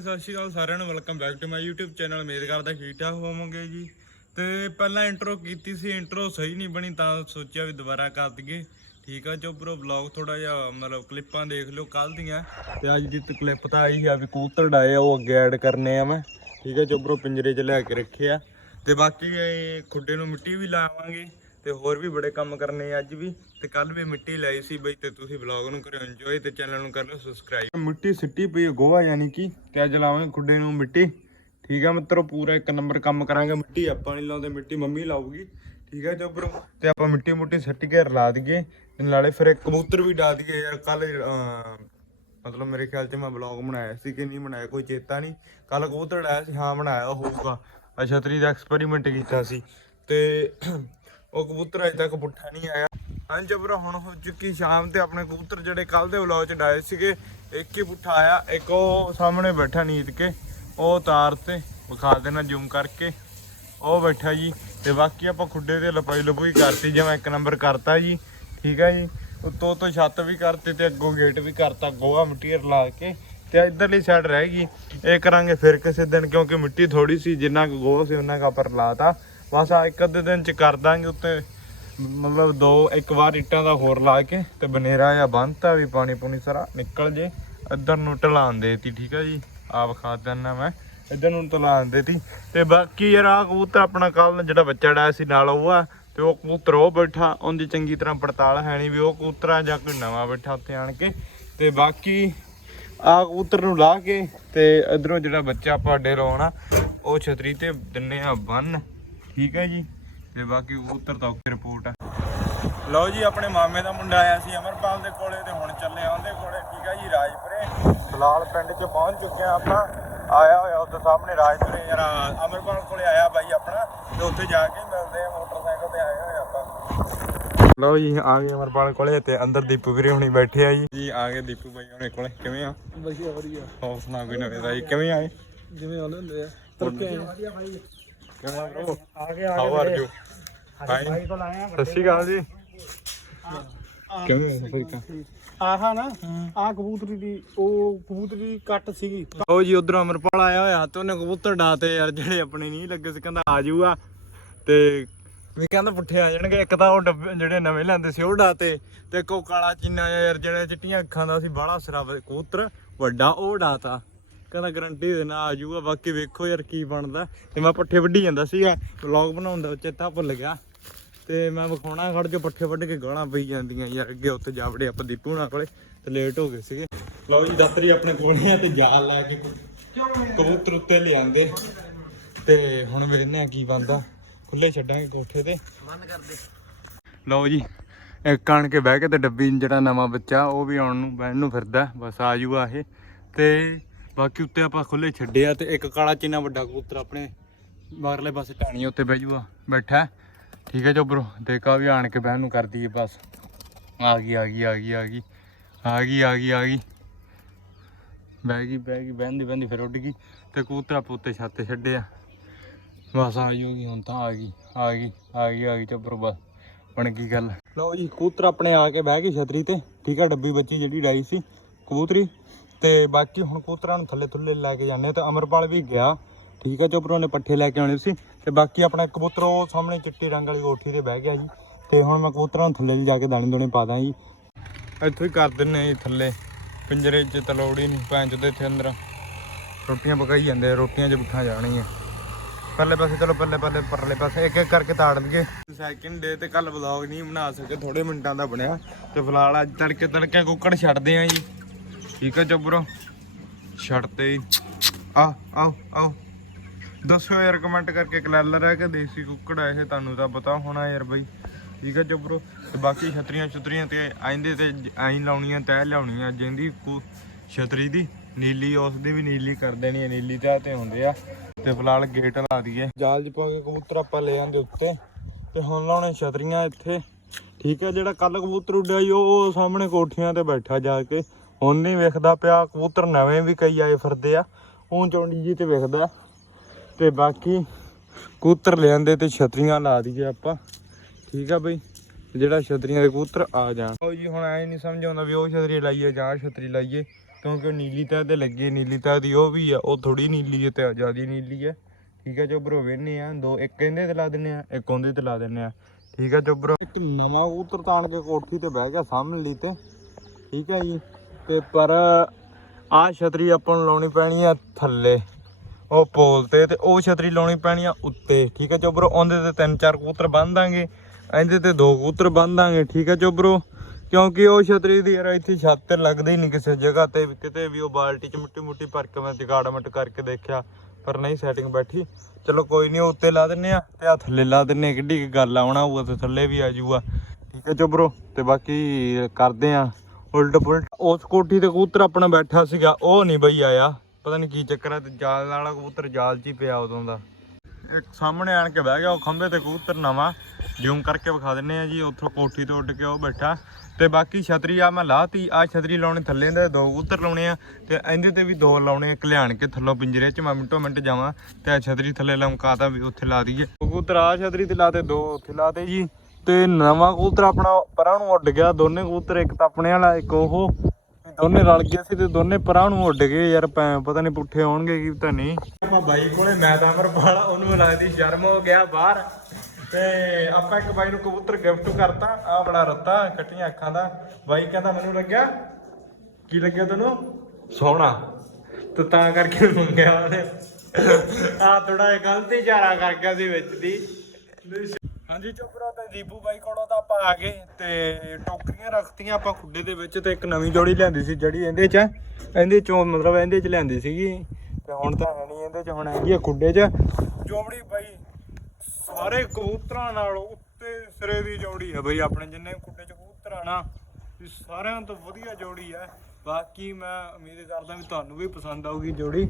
ਸਤਿ ਸ਼੍ਰੀ ਅਕਾਲ ਸਾਰਿਆਂ ਨੂੰ welcome back to my YouTube channel ਉਮੀਦ ਕਰਦਾ ਠੀਕ ਠਾਕ ਹੋਵੋਗੇ ਜੀ। ਤੇ ਪਹਿਲਾਂ ਇੰਟਰੋ ਕੀਤੀ ਸੀ ਇੰਟਰੋ ਸਹੀ ਨਹੀਂ ਬਣੀ ਤਾਂ ਸੋਚਿਆ ਵੀ ਦੁਬਾਰਾ ਕਰ ਦਈਏ। ਠੀਕ ਆ ਜੋ ਬ్రో ਵਲੌਗ ਥੋੜਾ ਜਿਹਾ, ਮਤਲਬ ਕਲਿੱਪਾਂ ਦੇਖ ਲਿਓ ਕੱਲ ਦੀਆਂ। ਤੇ ਅੱਜ ਦੀ ਕਲਿੱਪ ਤਾਂ ਆਈ ਆ ਵੀ ਕਬੂਤਰ ਡਾਏ ਆ, ਉਹ ਅੱਗੇ ਐਡ ਕਰਨੇ ਆ ਮੈਂ। ਠੀਕ ਆ ਜੋ ਬ్రో ਪਿੰਜਰੇ 'ਚ ਲੈ ਕੇ ਰੱਖੇ ਆ। ਤੇ ਬਾਕੀ ਇਹ ਖੁੱਡੇ ਨੂੰ ਮਿੱਟੀ ਵੀ ਲਾਵਾਂਗੇ। ਤੇ ਹੋਰ ਵੀ ਬੜੇ ਕੰਮ ਕਰਨੇ ਅੱਜ ਵੀ। ਤੇ ਕੱਲ ਵੀ ਮਿੱਟੀ ਲਾਈ ਸੀ ਬਈ ਤੇ ਤੁਸੀਂ ਵਲੌਗ ਨੂੰ ਕਰਿਓ ਇੰਜੋਏ ਤੇ ਚੈਨਲ ਨੂੰ ਕਰ ਲਓ ਸਬਸਕ੍ਰਾਈਬ ਮਿੱਟੀ ਸਿੱਟੀ ਪਈ ਗੋਹਾ ਯਾਨੀ ਕਿ ਤੇ ਅੱਜ ਲਾਵਾਂਗੇ ਖੁੱਡੇ ਨੂੰ ਮਿੱਟੀ। ਠੀਕ ਆ ਮਿੱਤਰੋ, ਪੂਰਾ ਇੱਕ ਨੰਬਰ ਕੰਮ ਕਰਾਂਗੇ ਮਿੱਟੀ। ਆਪਾਂ ਨਹੀਂ ਲਾਉਂਦੇ ਮਿੱਟੀ, ਮੰਮੀ ਲਾਊਗੀ। ਠੀਕ ਹੈ ਜੋਬਰੋ ਤੇ ਆਪਾਂ ਮਿੱਟੀ ਮੁੱਟੀ ਸੱਟ ਕੇ ਰਲਾ ਦਈਏ। ਨਾਲੇ ਫਿਰ ਕਬੂਤਰ ਵੀ ਡਾ ਦਈਏ ਯਾਰ। ਕੱਲ ਮਤਲਬ ਮੇਰੇ ਖਿਆਲ 'ਚ ਮੈਂ ਵਲੌਗ ਬਣਾਇਆ ਸੀ ਕਿ ਨਹੀਂ ਬਣਾਇਆ, ਕੋਈ ਚੇਤਾ ਨਹੀਂ। ਕੱਲ ਕਬੂਤਰ ਡਾਇਆ ਸੀ, ਹਾਂ ਬਣਾਇਆ ਹੋਊਗਾ। ਆ ਛਤਰੀ ਦਾ ਐਕਸਪੈਰੀਮੈਂਟ ਕੀਤਾ ਸੀ। ਤੇ ਉਹ ਕਬੂਤਰ ਅਜੇ ਤੱਕ ਪੁੱਠਾ ਨਹੀਂ ਆਇਆ। ਹਾਂਜੀ ਜਬਰਾ ਹੁਣ ਹੋ ਚੁੱਕੀ ਸ਼ਾਮ ਤੇ ਆਪਣੇ ਕਬੂਤਰ ਜਿਹੜੇ ਕੱਲ ਦੇ ਵਲੌਗ 'ਚ ਡਾਏ ਸੀਗੇ, ਇੱਕ ਹੀ ਪੁੱਠਾ ਆਇਆ, ਇੱਕ ਉਹ ਸਾਹਮਣੇ ਬੈਠਾ ਨੀਤ ਕੇ, ਉਹ ਤਾਰ ਤੇ ਵਿਖਾ ਦੇਣਾ ਜ਼ੂਮ ਕਰਕੇ। ਉਹ ਬੈਠਾ ਜੀ, ਤੇ ਬਾਕੀ ਆਪਾਂ ਖੁੱਡੇ ਤੇ ਲਪਾਈ ਲਪੂਈ ਕਰਤੀ, ਜਿਵੇਂ ਇੱਕ ਨੰਬਰ ਕਰਤਾ ਜੀ, ਠੀਕ ਹੈ ਜੀ? ਉੱਤੋਂ ਤੋਂ ਛੱਤ ਵੀ ਕਰਤੀ ਤੇ ਅੱਗੋਂ ਗੇਟ ਵੀ ਕਰਤਾ, ਗੋਹਾ ਮਟੀਰੀਅਲ ਲਾ ਕੇ, ਤੇ ਇਧਰਲੀ ਸਾਈਡ ਰਹਿ ਗਈ। ਇਹ ਕਰਾਂਗੇ ਫਿਰ ਕਿਸੇ ਦਿਨ, ਕਿਉਂਕਿ ਮਿੱਟੀ ਥੋੜੀ ਸੀ, ਜਿੰਨਾ ਕੁ ਗੋਆ ਸੀ ਉਹਨਾਂ ਕਾ ਪਰ ਲਾਤਾ ਬਸ ਆ ਇੱਕ ਅੱਧੇ ਦਿਨ ਚ ਕਰ ਦਾਂਗੇ ਉੱਤੇ, ਮਤਲਬ ਦੋ, ਇੱਕ ਵਾਰ ਇੱਟਾਂ ਦਾ ਹੋਰ ਲਾ ਕੇ ਤੇ ਬਨੇਰਾ ਜਾਂ ਬੰਨਤਾ ਵੀ ਪਾਣੀ ਪੂਣੀ ਸਾਰਾ ਨਿਕਲ ਜੇ। ਇੱਧਰ ਨੂੰ ਢਲਾਣ ਦੇਤੀ, ਠੀਕ ਆ ਜੀ? ਆ ਵਿਖਾ ਦਿੰਦਾ ਮੈਂ। ਇੱਧਰ ਨੂੰ ਢਲਾਣ ਦੇਤੀ। ਤੇ ਬਾਕੀ ਯਾਰ ਆ ਕਬੂਤਰ ਆਪਣਾ ਕੱਲ ਜਿਹੜਾ ਬੱਚਾ ਡਾਇਆ ਸੀ ਨਾਲ ਉਹ ਆ, ਤੇ ਉਹ ਕਬੂਤਰ ਉਹ ਬੈਠਾ, ਉਹਦੀ ਚੰਗੀ ਤਰ੍ਹਾਂ ਪੜਤਾਲ ਹੈ ਨਹੀਂ ਵੀ ਉਹ ਕਬੂਤਰ ਆ ਜਾਂ ਕੋਈ ਨਵਾਂ ਬੈਠਾ ਉੱਥੇ ਆਣ ਕੇ। ਤੇ ਬਾਕੀ ਆ ਕਬੂਤਰ ਨੂੰ ਲਾ ਕੇ ਤੇ ਇਧਰੋਂ ਜਿਹੜਾ ਬੱਚਾ ਆਪਾਂ ਅੱਡੇ ਲਾਉਣਾ, ਉਹ ਛਤਰੀ ਤੇ ਦਿੰਨੇ ਆ ਬੰਨ ਠੀਕ ਹੈ ਜੀ? ਤੇ ਬਾਕੀ ਕਬੂਤਰ ਤਾਂ ਓਕੇ ਰਿਪੋਰਟ ਆ। ਲਓ ਜੀ ਆਪਣੇ ਮਾਮੇ ਦਾ ਮੁੰਡਾ ਆਇਆ ਸੀ ਅਮਰਪਾਲ ਦੇ ਕੋਲੇ ਤੇ ਹੁਣ ਚੱਲੇ ਆ ਉਹਦੇ ਕੋਲੇ। ਠੀਕ ਹੈ ਜੀ ਰਾਜਪੁਰੇ। ਫਿਲਹਾਲ ਪਿੰਡ 'ਚ ਪਹੁੰਚ ਚੁੱਕੇ ਆ ਆਪਾਂ। ਆਇਆ ਹੋਇਆ ਉੱਥੇ ਸਾਹਮਣੇ ਰਾਜਪੁਰੇ ਯਾਰ ਅਮਰਪਾਲ ਕੋਲੇ ਆਇਆ ਬਾਈ ਆਪਣਾ। ਤੇ ਉੱਥੇ ਜਾ ਕੇ ਮਿਲਦੇ ਆ ਮੋਟਰਸਾਈਕਲ ਤੇ ਆਏ ਹੋਏ ਆਪਾਂ। ਲਓ ਜੀ ਆ ਗਏ ਅਮਰਪਾਲ ਕੋਲੇ ਤੇ ਅੰਦਰ ਦੀਪੂ ਵੀਰੇ ਹੁਣੀ ਬੈਠੇ ਆ ਜੀ। ਜੀ ਆ ਗਏ ਦੀਪੂ ਬਾਈ ਹੁਣੇ ਕੋਲੇ। ਕਿਵੇਂ ਆ? ਵਧੀਆ ਵਧੀਆ। ਹੋਰ ਸੁਣਾ ਕੋਈ ਨਵੇਂ ਦਾ ਜੀ ਕਿਵੇਂ ਆਏ? ਜਿਵੇਂ ਹੁੰਦੇ ਆ। ਤੁਰਕੇ ਆ ਬ్రో ਆ ਗਏ ਆ ਹਾਊ ਆਰ ਯੂ ਫਾਈਨ ਭਾਈ ਕੋਲ ਆਏ ਆ ਸਤਿ ਸ਼੍ਰੀ ਅਕਾਲ ਜੀ। ਕਿਵੇਂ ਫਰਕਾ ਆਹਾ ਨਾ ਆ ਕਬੂਤਰੀ ਦੀ ਉਹ ਕਬੂਤਰੀ ਕੱਟ ਸੀਗੀ। ਉਹ ਜੀ ਉਧਰੋਂ ਅਮਰਪਾਲ ਆਇਆ ਹੋਇਆ ਤੇ ਉਹਨੇ ਕਬੂਤਰ ਡਾਤੇ ਯਾਰ ਜਿਹੜੇ ਆਪਣੇ ਨਹੀਂ ਲੱਗੇ ਸੀ ਕਹਿੰਦਾ ਆ ਜਾਊਗਾ। ਤੇ ਵੀ ਕਹਿੰਦਾ ਪੁੱਠੇ ਆ ਜਾਣਗੇ ਇੱਕ ਤਾਂ ਉਹ ਡੱਬੇ ਜਿਹੜੇ ਨਵੇਂ ਲੈਂਦੇ ਸੀ ਉਹ ਡਾਤੇ ਤੇ ਕੋ ਕਾਲਾ ਚੀਨਾ ਜਿਹਾ ਯਾਰ ਜਿਹੜੇ ਚਿੱਟੀਆਂ ਅੱਖਾਂ ਦਾ ਸੀ ਬੜਾ ਸਰਾ ਕਬੂਤਰ ਵੱਡਾ ਉਹ ਡਾਤਾ ਕਹਿੰਦਾ ਗਰੰਟੀ ਦੇ ਨਾਲ ਆ ਜਾਊਗਾ। ਬਾਕੀ ਵੇਖੋ ਯਾਰ ਕੀ ਬਣਦਾ। ਤੇ ਮੈਂ ਪੱਠੇ ਵੱਢੀ ਜਾਂਦਾ ਸੀਗਾ। ਵਲੌਗ ਬਣਾਉਣ ਦਾ ਚੇਤਾ ਭੁੱਲ ਗਿਆ। ਤੇ ਮੈਂ ਵਿਖਾਉਣਾ ਖੜ ਕੇ ਪੱਠੇ ਵੱਢ ਕੇ ਗਾਲਾਂ ਪਈ ਜਾਂਦੀਆਂ ਯਾਰ। ਅੱਗੇ ਉੱਥੇ ਜਾ ਵੜੇ ਆਪਾਂ ਦੀਪੂ ਹੁਣਾਂ ਕੋਲੇ ਤੇ ਲੇਟ ਹੋ ਗਏ ਸੀਗੇ। ਲਓ ਜੀ ਦਫ਼ਤਰੀ ਆਪਣੇ ਕੋਲੇ ਆ ਤੇ ਜਾਲ ਲੈ ਕੇ ਕਬੂਤਰ ਉੱਤੇ ਲਿਆਂਦੇ। ਤੇ ਹੁਣ ਵੇਖਨੇ ਆ ਕੀ ਬੰਦਾ ਖੁੱਲੇ ਛੱਡਾਂਗੇ ਕੋਠੇ ਤੇ। ਬੰਦ ਕਰ ਦੇ ਲਓ ਜੀ, ਇੱਕ ਆਣ ਕੇ ਬਹਿ ਕੇ ਤੇ ਡੱਬੀ ਜਿਹੜਾ ਨਵਾਂ ਬੱਚਾ, ਉਹ ਵੀ ਆਉਣ ਨੂੰ ਬਹਿਣ ਨੂੰ ਫਿਰਦਾ। ਬਸ ਆ ਜੂਗਾ ਇਹ। ਤੇ ਬਾਕੀ ਉੱਤੇ ਆਪਾਂ ਖੁੱਲੇ ਛੱਡੇ ਆ ਤੇ ਇੱਕ ਕਾਲਾ ਚੀਨਾ ਵੱਡਾ ਕਬੂਤਰ ਆਪਣੇ ਬਾਹਰਲੇ ਪਾਸੇ ਟਾਣੀ ਉੱਤੇ ਬਹਿ ਜੂਗਾ, ਬੈਠਾ ਠੀਕ ਹੈ ਜੋਬਰੋ ਤੇ ਕਾ ਵੀ ਆਣ ਕੇ ਬਹਿਣ ਨੂੰ ਕਰਦੀ ਦਈਏ ਬਸ। ਆ ਗਈ ਆ ਗਈ ਆ ਗਈ ਆ ਗਈ ਆ ਗਈ ਆ ਗਈ ਆ ਗਈ। ਬਹਿ ਗਈ ਬਹਿ ਗਈ, ਬਹਿੰਦੀ ਬਹਿੰਦੀ ਫਿਰ ਉੱਡ ਗਈ ਤੇ ਕਬੂਤਰ ਆਪਾਂ ਉੱਤੇ ਛੱਤ ਤੇ ਛੱਡਿਆ ਬਸ ਆ ਜੂਗੀ, ਹੁਣ ਤਾਂ ਆ ਗਈ ਆ ਗਈ ਆ ਗਈ ਆ ਗਈ ਜੋਬਰੋ ਬਸ ਬਣ ਗਈ ਗੱਲ। ਲਓ ਜੀ, ਕਬੂਤਰ ਆਪਣੇ ਆ ਕੇ ਬਹਿ ਗਈ ਛਤਰੀ ਤੇ। ਠੀਕ ਆ ਡੱਬੀ ਬੱਚੀ ਜਿਹੜੀ ਡਾਈ ਸੀ, ਕਬੂਤਰੀ। ਤੇ ਬਾਕੀ ਹੁਣ ਕੂਤਰਾਂ ਨੂੰ ਥੱਲੇ ਥੱਲੇ ਲੈ ਕੇ ਜਾਂਦੇ ਆ ਤੇ ਅਮਰਪਾਲ ਵੀ ਗਿਆ। ਠੀਕ ਹੈ ਚੋਪਰੋਂ ਨੇ ਪੱਠੇ ਲੈ ਕੇ ਆਉਣੇ ਸੀ। ਤੇ ਬਾਕੀ ਆਪਣਾ ਕਬੂਤਰ ਉਹ ਸਾਹਮਣੇ ਚਿੱਟੀ ਰੰਗ ਵਾਲੀ ਕੋਠੀ ਤੇ ਬਹਿ ਗਿਆ ਜੀ। ਤੇ ਹੁਣ ਮੈਂ ਕਬੂਤਰਾਂ ਨੂੰ ਥੱਲੇ ਜਾ ਕੇ ਦਾਣੇ ਦੋਣੇ ਪਾ ਦਾਂ ਜੀ। ਇੱਥੋਂ ਹੀ ਕਰ ਦਿੰਨੇ ਜੀ ਥੱਲੇ। ਪਿੰਜਰੇ 'ਚ ਤਾਂ ਨਹੀਂ ਪੈਂਚ ਦੇ ਇੱਥੇ ਅੰਦਰ ਰੋਟੀਆਂ ਪਕਾਈ ਜਾਂਦੇ ਰੋਟੀਆਂ 'ਚ ਬਿਠਾ ਜਾਣੀਆਂ ਪਰਲੇ ਪਾਸੇ ਚਲੋ, ਪਰਲੇ ਪਰਲੇ ਪਰਲੇ ਪਾਸੇ ਇੱਕ ਇੱਕ ਕਰਕੇ ਤਾੜ ਲਈਏ ਸੈਕਿੰਡ ਡੇ ਤੇ ਕੱਲ ਵਲੌਗ ਨਹੀਂ ਬਣਾ ਸਕੇ ਥੋੜੇ ਮਿੰਟਾਂ ਦਾ ਬਣਿਆ। ਤੇ ਫਿਲਹਾਲ ਅੱਜ ਤੜਕੇ ਤੜਕੇ ਕੁੱਕੜ ਛੱਡਦੇ ਆ ਜੀ। ਠੀਕ ਹੈ ਚੁੱਬਰੋ ਛੱਡ ਤੇ ਆ ਆਓ ਆਓ ਦੱਸੋ ਯਾਰ ਕਮੈਂਟ ਕਰਕੇ ਕਲੈਲਰ ਹੈ ਕਿ ਦੇਸੀ ਕੁੱਕੜ ਹੈ ਇਹ? ਤੁਹਾਨੂੰ ਤਾਂ ਪਤਾ ਹੋਣਾ ਯਾਰ ਬਈ। ਠੀਕ ਹੈ ਚੁੱਬਰੋ ਤੇ ਬਾਕੀ ਛਤਰੀਆਂ ਛਤਰੀਆਂ ਤੇ ਆਇੰਦੇ ਤੇ ਆਈ ਲਾਉਣੀਆਂ ਤੈ ਲਾਉਣੀਆਂ। ਜਿੰਦੀ ਛਤਰੀ ਦੀ ਨੀਲੀ, ਉਸ ਦੀ ਵੀ ਨੀਲੀ ਕਰ ਦੇਣੀ ਹੈ। ਨੀਲੀ ਤੇ ਤੇ ਹੁੰਦੇ ਆ। ਤੇ ਫਿਲਹਾਲ ਗੇਟ ਲਾ ਦਈਏ। ਜਾਲ ਚ ਪਾ ਕੇ ਕਬੂਤਰ ਆਪਾਂ ਲੈ ਆਂਦੇ ਉੱਤੇ। ਤੇ ਹੁਣ ਲਾਉਣੇ ਛਤਰੀਆਂ ਇੱਥੇ। ਠੀਕ ਹੈ ਜਿਹੜਾ ਕੱਲ ਕਬੂਤਰ ਉੱਡਿਆ ਸੀ, ਉਹ ਸਾਹਮਣੇ ਕੋਠੀਆਂ ਤੇ ਬੈਠਾ ਜਾ ਕੇ। ਹੁਣ ਨਹੀਂ ਵੇਖਦਾ ਪਿਆ, ਕਬੂਤਰ ਨਵੇਂ ਵੀ ਕਈ ਆਏ ਫਿਰਦੇ ਆ। ਉਹ ਚੌਂਡੀ ਜੀ ਤੇ ਵੇਖਦਾ। ਤੇ ਬਾਕੀ ਕਬੂਤਰ ਲਿਆਂਦੇ ਤੇ ਛਤਰੀਆਂ ਲਾ ਦਈਏ ਆਪਾਂ। ਠੀਕ ਆ ਬਈ, ਜਿਹੜਾ ਛਤਰੀਆਂ ਦੇ ਕਬੂਤਰ ਆ ਜਾਣ। ਉਹ ਜੀ, ਹੁਣ ਐ ਨਹੀਂ ਸਮਝ ਆਉਂਦਾ ਵੀ ਉਹ ਛਤਰੀ ਲਾਈਏ ਜਾਂ ਆਹ ਛਤਰੀ ਲਾਈਏ, ਕਿਉਂਕਿ ਉਹ ਨੀਲੀ ਤਹਿ ਤੇ ਲੱਗੇ ਨੀਲੀ ਤਹਿ ਦੀ ਉਹ ਵੀ ਆ, ਉਹ ਥੋੜੀ ਨੀਲੀ ਹੈ ਤੇ ਜਿਆਦੀ ਨੀਲੀ ਹੈ। ਠੀਕ ਹੈ ਚੋਬਰੋ ਵੇਨੇ ਆ, ਦੋ, ਇੱਕ ਇਹਦੇ ਤੇ ਲਾ ਦਿੰਨੇ ਆ, ਇੱਕ ਉਹਦੇ ਤੇ ਲਾ ਦਿੰਨੇ ਆ। ਠੀਕ ਹੈ ਚੋਬਰੋ ਇੱਕ ਨਵਾਂ ਕਬੂਤਰ ਤਾਣ ਕੇ ਕੋਠੀ ਤੇ ਬਹਿ ਗਿਆ ਸਾਹਮਣੇ ਲਈ ਤੇ। ਠੀਕ ਹੈ ਜੀ। ਤੇ ਪਰ ਆਹ ਛਤਰੀ ਆਪਾਂ ਨੂੰ ਲਾਉਣੀ ਪੈਣੀ ਆ ਥੱਲੇ। ਉਹ ਪੋਲ ਤੇ ਤੇ ਉਹ ਛਤਰੀ ਲਾਉਣੀ ਪੈਣੀ ਆ ਉੱਤੇ, ਠੀਕ ਹੈ ਚੋਬਰੋ ਉਹਦੇ ਤੇ ਤਿੰਨ ਚਾਰ ਕਬੂਤਰ ਬੰਨ ਦਾਂਗੇ। ਇਹਦੇ ਤੇ ਦੋ ਕਬੂਤਰ ਬੰਨ ਦਾਂਗੇ, ਠੀਕ ਹੈ ਚੋਬਰੋ ਕਿਉਂਕਿ ਉਹ ਛਤਰੀ ਦੀ ਯਾਰ ਇੱਥੇ ਛੱਤ ਤੇ ਲੱਗਦਾ ਨਹੀਂ ਕਿਸੇ ਜਗ੍ਹਾ ਤੇ। ਕਿਤੇ ਵੀ ਉਹ ਬਾਲਟੀ ਚ ਮਿੱਟੀ ਮੁੱਟੀ ਭਰ ਕੇ ਮੈਂ ਜਗਾੜਮਟ ਕਰਕੇ ਦੇਖਿਆ, ਪਰ ਨਹੀਂ ਸੈਟਿੰਗ ਬੈਠੀ। ਚਲੋ ਕੋਈ ਨਹੀਂ ਉੱਤੇ ਲਾ ਦਿੰਨੇ ਆ ਤੇ ਆ ਥੱਲੇ ਲਾ ਦਿੰਨੇ ਆ। ਕਿੱਡੀ ਗੱਲ ਆਉਣਾ ਹੋਊਗਾ ਤੇ ਥੱਲੇ ਵੀ ਆ ਜਾਊਗਾ। ਠੀਕ ਹੈ ਚੋਬਰੋ ਤੇ ਬਾਕੀ ਕਰਦੇ ਆ ਉਲਟ ਪੁਲਟ ਉਸ ਕੋਠੀ ਤੇ ਕਬੂਤਰ ਆਪਣਾ ਬੈਠਾ ਸੀਗਾ, ਉਹ ਨਹੀਂ ਬਈ ਆਇਆ। ਪਤਾ ਨਹੀਂ ਕੀ ਚੱਕਰ ਹੈ ਤੇ ਜਾਲ ਵਾਲਾ ਕਬੂਤਰ ਜਾਲ 'ਚ ਹੀ ਪਿਆ ਉਦੋਂ ਦਾ। ਇੱਕ ਸਾਹਮਣੇ ਆਣ ਕੇ ਬਹਿ ਗਿਆ ਉਹ ਖੰਭੇ ਤੇ ਕਬੂਤਰ ਨਵਾਂ। ਜ਼ੂਮ ਕਰਕੇ ਵਿਖਾ ਦਿੰਨੇ ਆ ਜੀ, ਉੱਥੋਂ ਕੋਠੀ ਤੋਂ ਉੱਡ ਕੇ ਉਹ ਬੈਠਾ। ਤੇ ਬਾਕੀ ਛਤਰੀ ਆ, ਮੈਂ ਲਾਤੀ। ਆ ਛਤਰੀ ਲਾਉਣੇ ਥੱਲੇ ਦੇ ਦੋ ਕਬੂਤਰ ਲਾਉਣੇ ਆ। ਤੇ ਇਹਦੇ ਤੇ ਵੀ ਦੋ ਲਾਉਣੇ ਆ ਕਲਿਆਣ ਕੇ ਥੱਲੋਂ ਪਿੰਜਰੇ 'ਚ, ਮੈਂ ਮਿੰਟੋ ਮਿੰਟ ਜਾਵਾਂ। ਤੇ ਆ ਛਤਰੀ ਥੱਲੇ ਲਮਕਾਤਾ ਵੀ ਉੱਥੇ ਲਾ ਦਈਏ। ਕਬੂਤਰ ਆ, ਛਤਰੀ ਤੇ ਲਾਤੇ ਦੋ, ਉੱਥੇ ਲਾਤੇ ਜੀ। ਤੇ ਨਵਾਂ ਕਬੂਤਰ ਆਪਣਾ ਪਰਾਂ ਨੂੰ ਉੱਡ ਗਿਆ। ਦੋਨੇ ਕਬੂਤਰ ਇੱਕ ਤਾਂ ਆਪਣੇ ਵਾਲਾ ਇੱਕ ਉਹ। ਦੋਨੇ ਰਲ ਗਏ ਸੀ ਤੇ ਦੋਨੇ ਪਰਾਂ ਨੂੰ ਉੱਡ ਗਏ। ਯਾਰ ਪਤਾ ਨਹੀਂ ਪੁੱਠੇ ਆਉਣਗੇ ਕੀ ਪਤਾ ਨਹੀਂ। ਆਪਾਂ ਬਾਈ ਕੋਲੇ ਮੈਂ ਤਾਂ ਅਮਰਪਾਲ ਉਹਨੂੰ ਲੱਗਦੀ ਸ਼ਰਮ ਹੋ ਗਿਆ ਬਾਹਰ। ਤੇ ਆਪਾਂ ਇੱਕ ਬਾਈ ਨੂੰ ਕਬੂਤਰ ਗਿਫਟ ਕਰਤਾ। ਆ ਬੜਾ ਰੱਤਾ ਕੱਟੀਆਂ ਅੱਖਾਂ ਦਾ। ਬਾਈ ਕਹਿੰਦਾ ਮੈਨੂੰ ਲੱਗਿਆ? ਕੀ ਲੱਗਿਆ ਤੈਨੂੰ? ਸੋਹਣਾ। ਤੇ ਤਾਂ ਕਰਕੇ ਮੰਗਿਆ ਉਹਨੇ। ਆ ਥੋੜਾ ਜਿਹਾ ਗਲਤੀ ਇਸ਼ਾਰਾ ਕਰ ਗਿਆ ਸੀ ਵਿੱਚ ਦੀ। ਹਾਂਜੀ ਚੋਪਰਾ ਤੇ ਦੀਪੂ ਬਾਈ ਕੋਲੋਂ ਤਾਂ ਆਪਾਂ ਆ ਗਏ ਤੇ ਟੋਕਰੀਆਂ ਰੱਖਤੀਆਂ ਆਪਾਂ ਖੁੱਡੇ ਦੇ ਵਿੱਚ ਤੇ ਇੱਕ ਨਵੀਂ ਜੋੜੀ ਲਿਆਂਦੀ ਸੀ ਜਿਹੜੀ ਇਹਦੇ 'ਚ। ਇਹਦੇ 'ਚੋਂ ਮਤਲਬ ਇਹਦੇ 'ਚ ਲਿਆਂਦੀ ਸੀਗੀ ਤੇ ਹੁਣ ਤਾਂ ਹੈ ਨਹੀਂ ਇਹਦੇ 'ਚ, ਹੁਣ ਹੈਗੀ ਆ ਖੁੱਡੇ 'ਚ। ਜੋੜੀ ਬਾਈ, ਸਾਰੇ ਕਬੂਤਰਾਂ ਨਾਲ ਉੱਤੇ ਸਿਰੇ ਦੀ ਜੋੜੀ ਆ ਬਈ, ਆਪਣੇ ਜਿੰਨੇ ਖੁੱਡੇ 'ਚ ਕਬੂਤਰ ਆ ਨਾ ਸਾਰਿਆਂ ਤੋਂ ਵਧੀਆ ਜੋੜੀ ਆ। ਬਾਕੀ ਮੈਂ ਉਮੀਦ ਕਰਦਾ ਵੀ ਤੁਹਾਨੂੰ ਵੀ ਪਸੰਦ ਆਊਗੀ ਜੋੜੀ।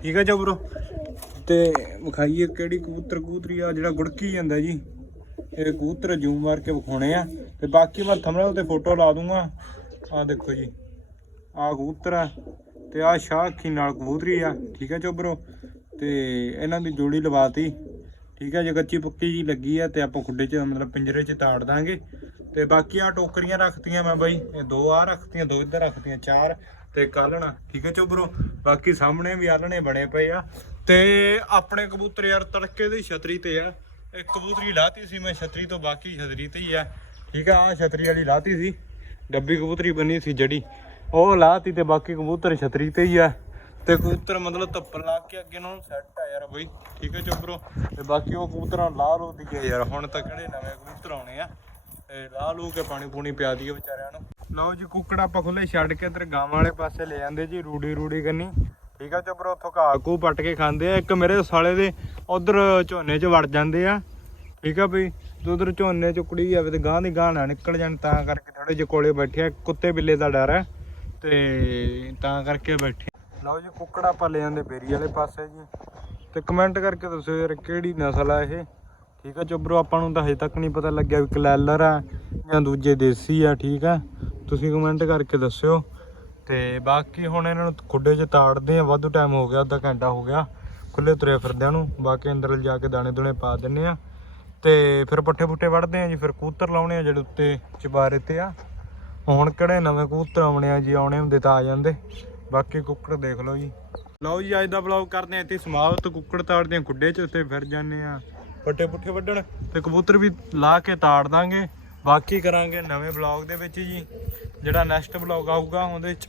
ਠੀਕ ਹੈ ਜਬਰੋ ਤੇ ਵਿਖਾਈਏ ਕਿਹੜੀ ਕਬੂਤਰ ਕਬੂਤਰੀ ਆ, ਜਿਹੜਾ ਗੁੜਕੀ ਜਾਂਦਾ ਜੀ। ਇਹ ਕਬੂਤਰ ਜੂਮ ਮਾਰ ਕੇ ਵਿਖਾਉਣੇ ਆ। ਤੇ ਬਾਕੀ ਮੈਂ ਥੰਬਨੇਲ ਤੇ ਫੋਟੋ ਲਾ ਦੂੰਗਾ। ਆ ਦੇਖੋ ਜੀ। ਆ ਕਬੂਤਰ ਆ ਤੇ ਆ ਸ਼ਾਹ ਅੱਖੀ ਨਾਲ ਕਬੂਤਰੀ ਆ। ਠੀਕ ਹੈ ਚੋਬਰੋ? ਤੇ ਇਹਨਾਂ ਦੀ ਜੋੜੀ ਲਵਾਤੀ। ਠੀਕ ਹੈ ਜੇ ਕੱਚੀ ਪੱਕੀ ਜੀ ਲੱਗੀ ਆ ਤੇ ਆਪਾਂ ਖੁੱਡੇ 'ਚ, ਮਤਲਬ ਪਿੰਜਰੇ 'ਚ ਤਾੜ ਦਾਂਗੇ। ਤੇ ਬਾਕੀ ਆ ਟੋਕਰੀਆਂ ਰੱਖਤੀਆਂ ਮੈਂ ਬਾਈ। ਇਹ ਦੋ ਆ ਰੱਖਤੀਆਂ, ਦੋ ਇੱਧਰ ਰੱਖਤੀਆਂ, ਚਾਰ ਤੇ ਕਾਲਣਾ ਠੀਕ ਹੈ ਚੋਬਰੋ? ਬਾਕੀ ਸਾਹਮਣੇ ਵੀ ਆਲਣੇ ਬਣੇ ਪਏ ਆ। ਤੇ ਆਪਣੇ ਕਬੂਤਰ ਯਾਰ ਤੜਕੇ ਦੀ ਛਤਰੀ ਤੇ ਆ। ਇੱਕ ਕਬੂਤਰੀ ਲਾਤੀ ਸੀ ਮੈਂ ਛਤਰੀ ਤੋਂ, ਬਾਕੀ ਛਤਰੀ ਤੇ ਹੀ ਆ। ਠੀਕ ਆ ਆ ਛਤਰੀ ਵਾਲੀ ਲਾਤੀ ਸੀ। ਡੱਬੀ ਕਬੂਤਰੀ ਬਣੀ ਸੀ ਜਿਹੜੀ ਉਹ ਲਾਤੀ ਤੇ ਬਾਕੀ ਕਬੂਤਰ ਛਤਰੀ ਤੇ ਹੀ ਆ। ਤੇ ਕਬੂਤਰ ਮਤਲਬ ਧੱਪਣ ਲਾ ਕੇ ਅੱਗੇ ਨੂੰ ਸੈੱਟ ਆ ਯਾਰ ਬਈ। ਠੀਕ ਹੈ ਚੁੱਪਰੋ ਤੇ ਬਾਕੀ ਉਹ ਕਬੂਤਰਾਂ ਲਾ ਲੋ ਦੀਏ ਯਾਰ ਹੁਣ ਤਾਂ ਕਿਹੜੇ ਨਵੇਂ ਕਬੂਤਰ ਆਉਣੇ ਆ। ਤੇ ਲਾ ਲੂ ਕੇ ਪਾਣੀ ਪੂਣੀ ਪਿਆ ਦਈਏ ਵਿਚਾਰਿਆਂ ਨੂੰ। ਲਓ ਜੀ, ਕੁੱਕੜ ਆਪਾਂ ਖੁੱਲੇ ਛੱਡ ਕੇ ਇੱਧਰ ਗਾਵਾਂ ਵਾਲੇ ਪਾਸੇ ਲੈ ਜਾਂਦੇ ਜੀ, ਰੂੜੀ ਰੂੜੀ ਕਰਨੀ। ਠੀਕ ਆ ਚੋਬਰੋ ਉੱਥੋਂ ਘਾਹ ਘੂ ਪੱਟ ਕੇ ਖਾਂਦੇ ਆ। ਇੱਕ ਮੇਰੇ ਸਾਲੇ ਦੇ ਉਧਰ ਝੋਨੇ 'ਚ ਵੜ ਜਾਂਦੇ ਆ। ਠੀਕ ਆ ਬਈ, ਤੇ ਉਧਰ ਝੋਨੇ 'ਚ ਕੁੜੀ ਜਾਵੇ ਤੇ ਗਾਂ ਦੀ ਗਾਂ ਨਾ ਨਿਕਲ ਜਾਣ, ਤਾਂ ਕਰਕੇ ਥੋੜੇ ਜਿਹੇ ਕੋਲੇ ਬੈਠੇ ਆ। ਕੁੱਤੇ ਬਿੱਲੇ ਦਾ ਡਰ ਹੈ ਤੇ ਤਾਂ ਕਰਕੇ ਬੈਠੇ ਲਓ ਜੀ, ਕੁੱਕੜ ਆਪਾਂ ਲੈ ਜਾਂਦੇ ਬੇਰੀ ਵਾਲੇ ਪਾਸੇ ਜੀ। ਤੇ ਕਮੈਂਟ ਕਰਕੇ ਦੱਸੋ ਯਾਰ, ਕਿਹੜੀ ਨਸਲ ਆ ਇਹ? ਠੀਕ ਆ ਚੋਬਰੋ ਆਪਾਂ ਨੂੰ ਤਾਂ ਹਜੇ ਤੱਕ ਨਹੀਂ ਪਤਾ ਲੱਗਿਆ ਵੀ ਕਲੈਲਰ ਆ ਜਾਂ ਦੂਜੇ ਦੇਸੀ ਆ, ਠੀਕ ਆ। ਤੁਸੀਂ ਕਮੈਂਟ ਕਰਕੇ ਦੱਸਿਓ। ਤੇ ਬਾਕੀ ਹੁਣ ਇਹਨਾਂ ਨੂੰ ਖੁੱਡੇ 'ਚ ਤਾੜਦੇ ਆ, ਵਾਧੂ ਟਾਈਮ ਹੋ ਗਿਆ, ਅੱਧਾ ਘੰਟਾ ਹੋ ਗਿਆ। ਖੁੱਲੇ ਤੁਰੇ ਫਿਰਦਿਆਂ ਨੂੰ, ਬਾਕੀ ਅੰਦਰ ਲਿਜਾ ਕੇ ਦਾਣੇ ਦੁਣੇ ਪਾ ਦਿੰਨੇ ਆ। ਤੇ ਫਿਰ ਪੱਠੇ ਪੁੱਠੇ ਵੱਢਦੇ ਆ ਜੀ, ਫਿਰ ਕੂਤਰ ਲਾਉਣੇ ਆ ਜਿਹੜੇ ਉੱਤੇ ਚਬਾਰੇ ਤੇ ਆ। ਹੁਣ ਕਿਹੜੇ ਨਵੇਂ ਕੂਤਰ ਆਉਣੇ ਆ ਜੀ, ਆਉਣੇ ਹੁੰਦੇ ਤਾਂ ਆ ਜਾਂਦੇ। ਬਾਕੀ ਕੁੱਕੜ ਦੇਖ ਲਓ ਜੀ। ਲਓ ਜੀ, ਅੱਜ ਦਾ ਵਲੌਗ ਕਰਦੇ ਆ ਇੱਥੇ ਸਮਾਪਤ। ਕੁੱਕੜ ਤਾੜਦੇ ਆ ਖੁੱਡੇ 'ਚ ਉੱਤੇ ਫਿਰ ਜਾਂਦੇ ਆ ਪੱਠੇ ਪੁੱਠੇ ਵੱਢਣ। ਤੇ ਕਬੂਤਰ ਵੀ ਲਾ ਕੇ ਤਾੜ ਦਾਂਗੇ। ਬਾਕੀ ਕਰਾਂਗੇ ਨਵੇਂ ਵਲੌਗ ਦੇ ਵਿੱਚ ਜੀ। ਜਿਹੜਾ ਨੈਕਸਟ ਵਲੌਗ ਆਊਗਾ, ਉਹਦੇ 'ਚ